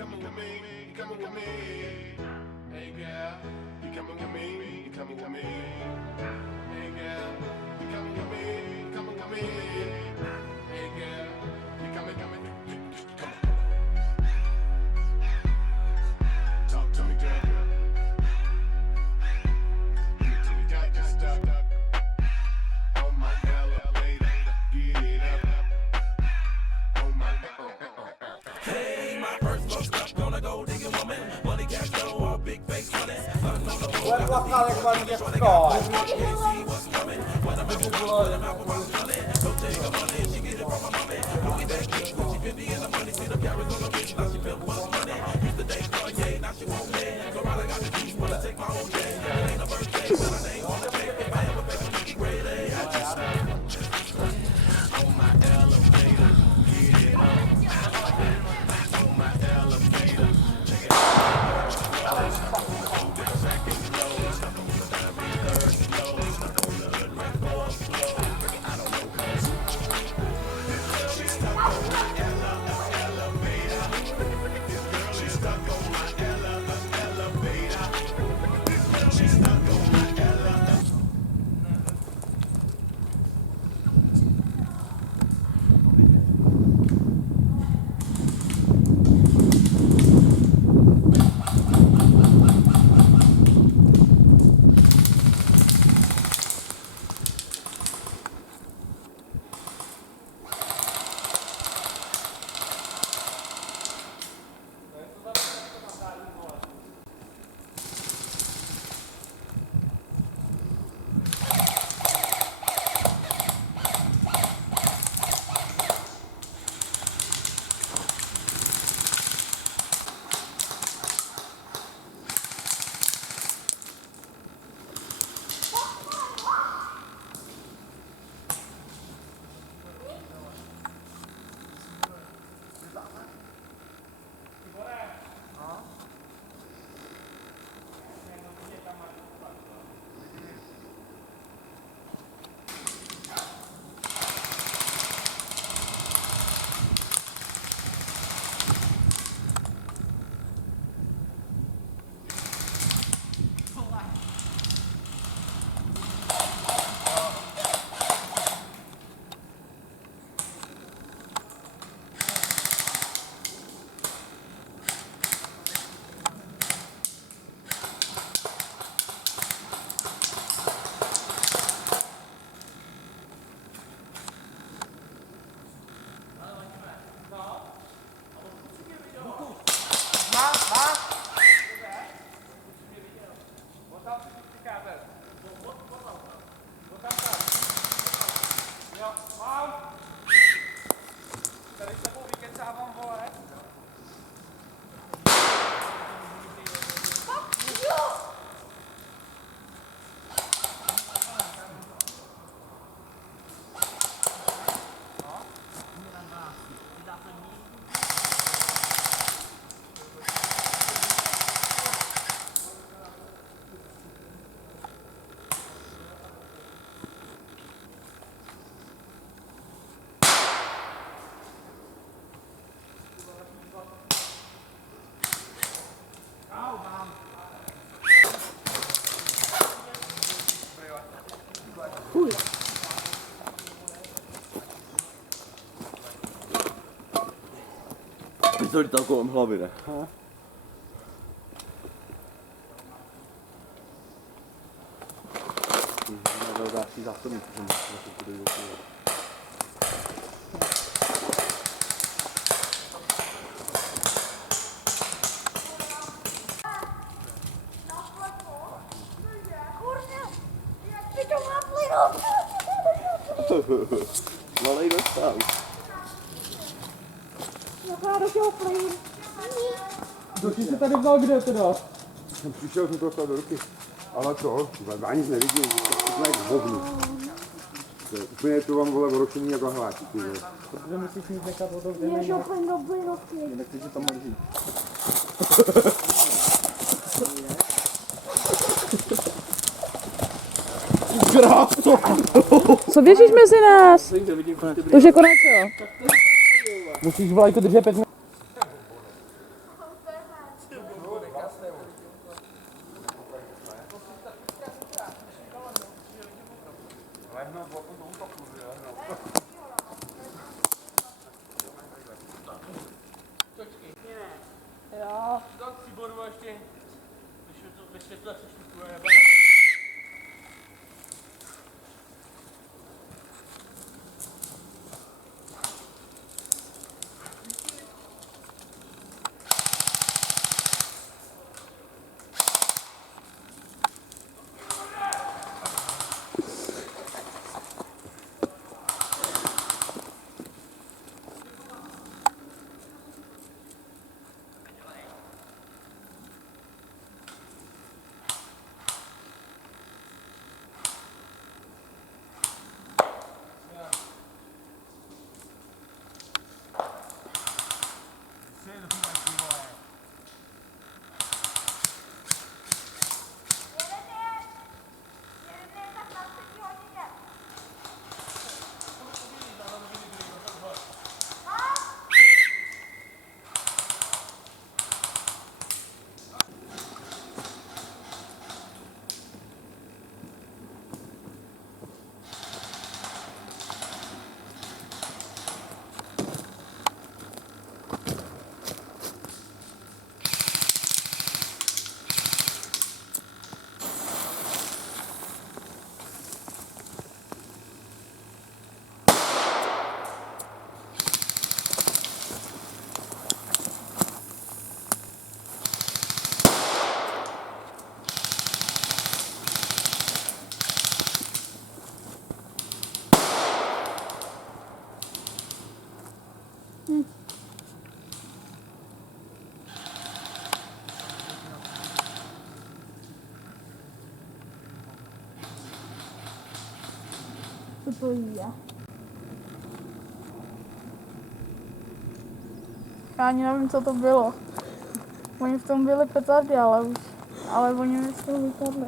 coming with me, you coming with me. Hey girl, you coming with me, you coming with me. Hey girl, you coming with me, you coming with me. Hey girl, you coming. Talk to me, girl. Till we got you stuck. Oh my elevator, get it up. Oh my. Hey, my first fucked up, gonna go digging woman. Money, cash, flow, all big face money. Pistoli tam kolem hlavy, ne? Další zásobník, že to bude malej dostal. Dokud jsi tady vzal kde teda? Přišel jsem to dostal do ruky. Ale co? Já nic nevidím, to je k hovnu. Úplně to vám vole oročený jako hláčí. Protože musíš mít nechat o to, kde Jež úplně dobrý roky. jinak ty, že tam mrzí. Co běžíš mezi nás? To už je konec, jo? Musíš vlajku držet 5 minut. nebo ještě vysvětlil, co štípuje, nebo... Co to je? Já ani nevím, co to bylo. Oni v tom byli petardy, ale oni mi z toho vypadli.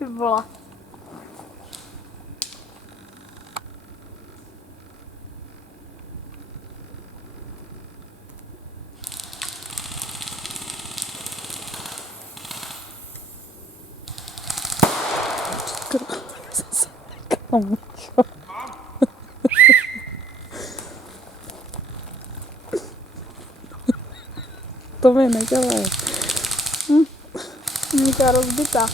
Ty vole. Kamučo. To mi nedělej. Nějaká rozbitá.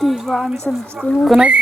Ty vám se vždycky konec.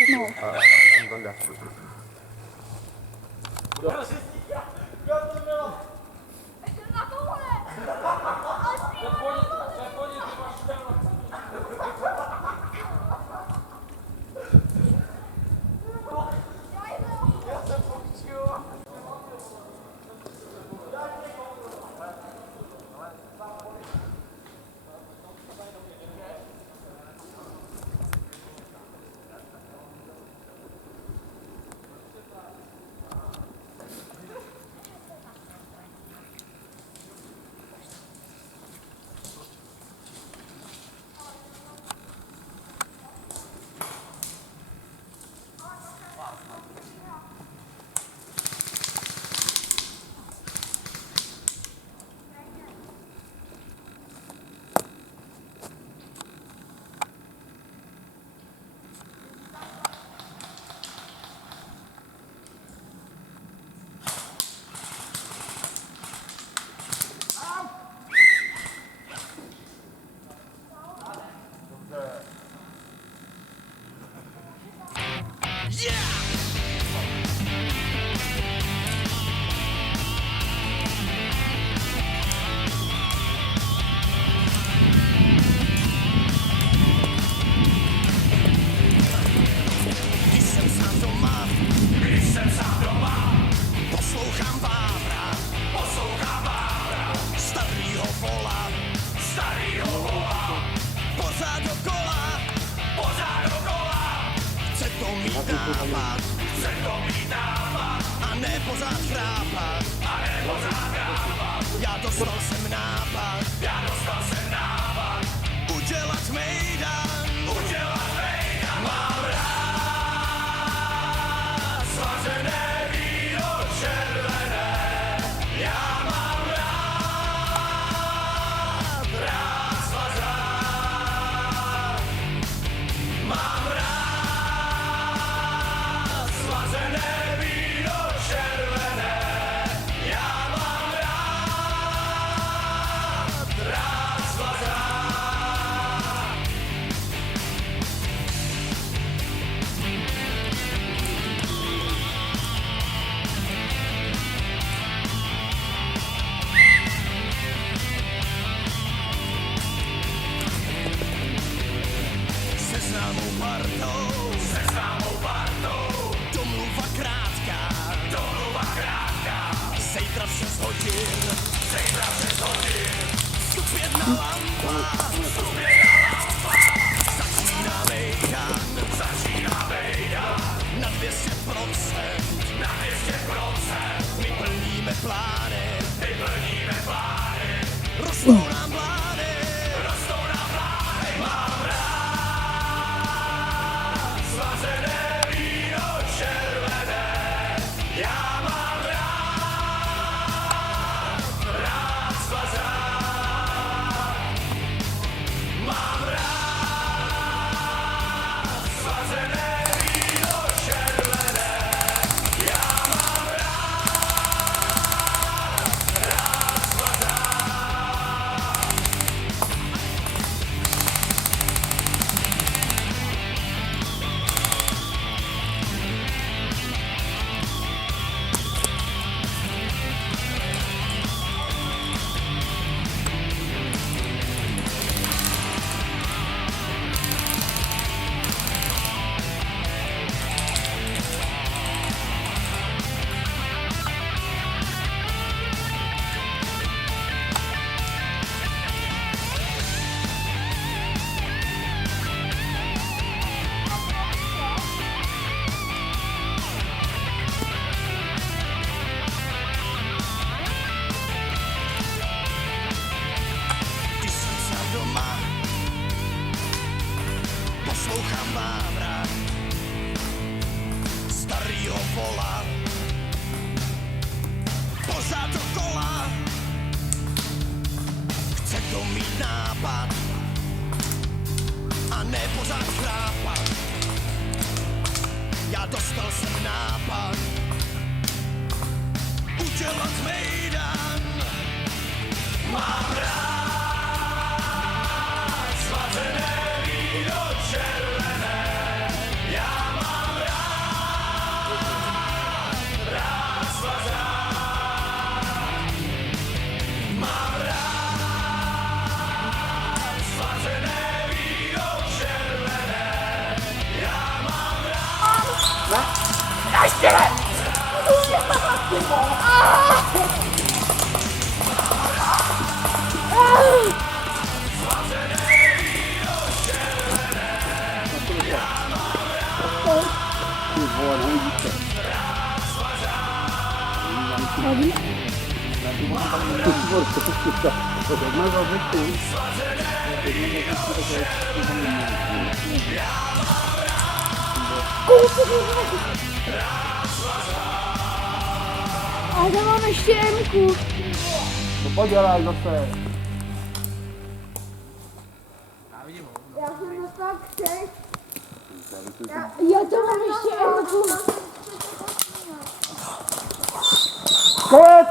nápad, a ne pořád chrápat. Já dostal jsem nápad, udělat mejdan, mám rád svařené víno červené, já mám rád svazák, mám rád svařené víno červené, já mám rád svazák. Se známou partou, domluva krátká, zítra v 6 hodin, vstup jedna lampa, začíná mejdan, na 200%, my plníme plány, rostou nám plány, mám rád svařené víno červené, já mám rád svazák, mám rád svařené víno červené, já mám rád svazák. Když jsem sám doma, poslouchám Vávra, starýho vola, pořád dokola, chce to mít nápad, a ne pořád chrápat. Já dostal jsem nápad, udělat mejdan, mám rád svařené víno červené, já mám rád svazák, mám rád svařené víno červené, já mám rád. A já mám ještě Emku. To podělaj zase. Já jsem dostal křek. Já to mám ještě Emku. Konec!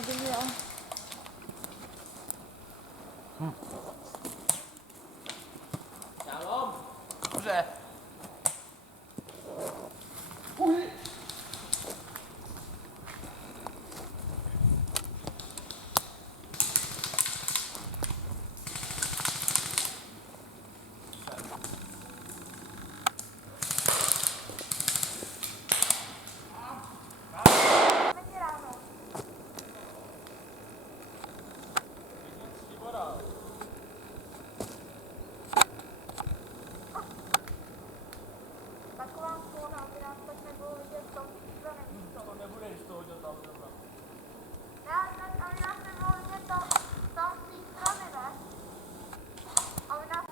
by měl. Šalom. Dobře. Taková klona, aby nás tak nebylo vidět v tom straném místo. To nebude, když to hodil tam zrovna. Ne, aby nás nebylo vidět tam z té strany, ne? Aby nás...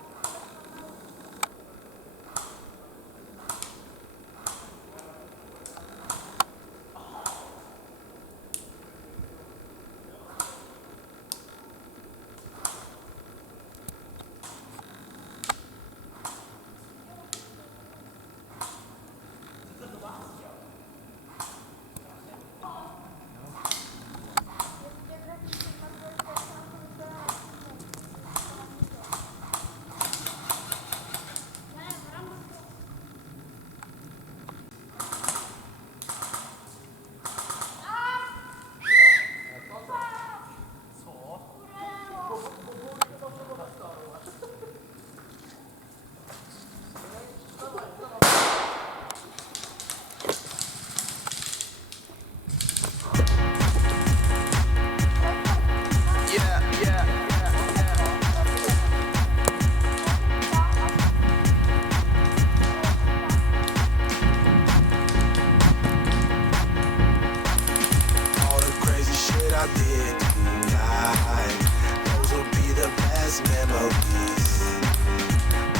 All the crazy shit I did tonight, those will be the best memories.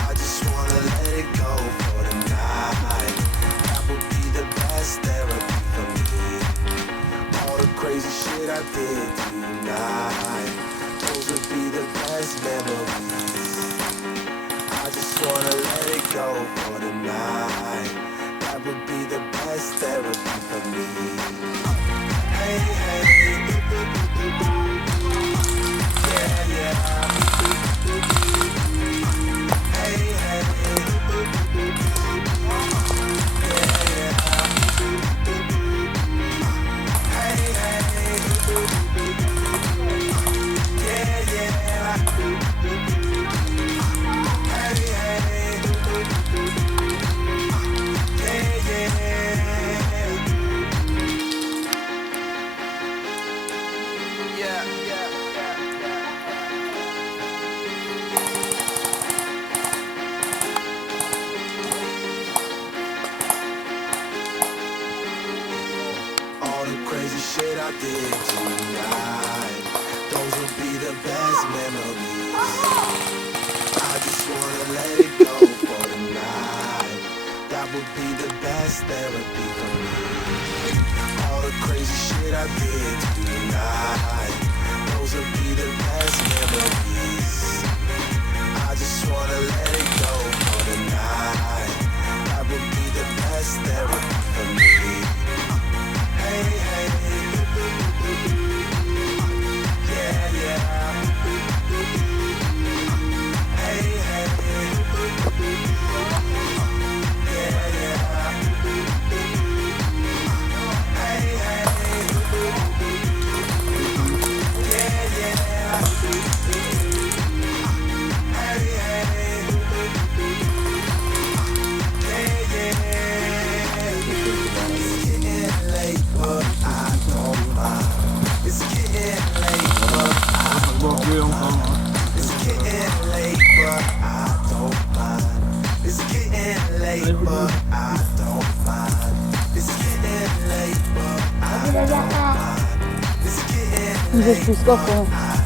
I just wanna let it go for tonight. That would be the best therapy for me. All the crazy shit I did tonight, those will be the best memories. I just wanna let it go for tonight. That would be the best therapy for me. Hey, hey, yeah, yeah. Hey, hey, yeah, yeah. Hey, hey, yeah, yeah. Hey, hey, yeah, yeah. Yeah, yeah, yeah, yeah. All the crazy shit I did tonight, those will be the best memories. I just wanna let it go for tonight. That would be the best therapy for me. All the crazy shit I did tonight, those will be the best memories. I just wanna let it go for tonight. That would be the best therapy for me. Hey, hey, yeah, yeah. Hey, hey, yeah, yeah. Hey, hey, yeah, yeah. Hey, hey, yeah, yeah. It's getting late, but I don't mind. It's getting late, but I don't mind. It's getting late, but I don't mind. It's getting late, but I don't mind. It's getting late, but I don't mind. It's getting late, but I